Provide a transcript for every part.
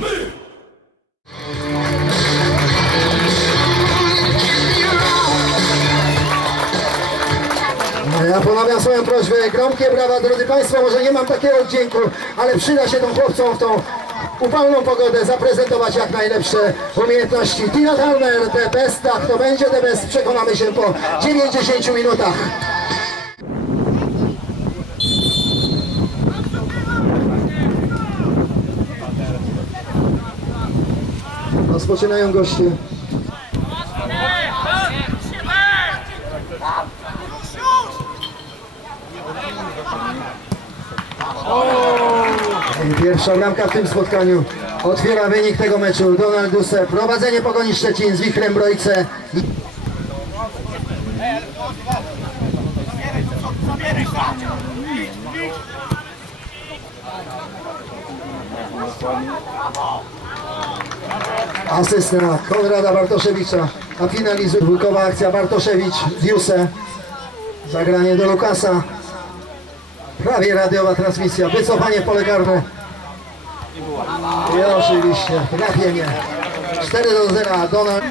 my! Ja ponawiam swoją prośbę, gromkie brawa, drodzy Państwo, może nie mam takiego dźwięku, ale przyda się tym chłopcom w tą upalną pogodę zaprezentować jak najlepsze umiejętności. Tina Turner, the best, tak to będzie the best, przekonamy się po 90 minutach. Rozpoczynają goście. Pierwsza bramka w tym spotkaniu otwiera wynik tego meczu. Donald Duse, prowadzenie Pogoni Szczecin z Wichrem Brojce. Asysta Konrada Bartoszewicza, a finalizuje dwójkowa akcja Bartoszewicz z Juse. Zagranie do Lukasa. Prawie radiowa transmisja, wycofanie w pole karne. I oczywiście, trafienie. 4 do 0, Donald.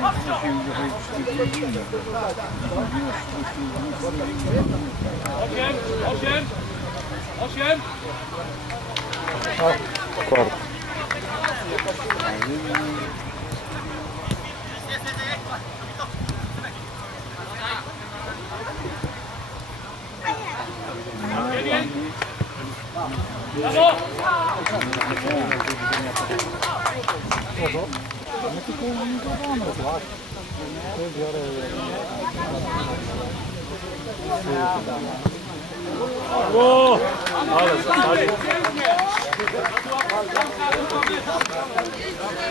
Osiem, osiem, osiem. 와! 아, 나 Thank you.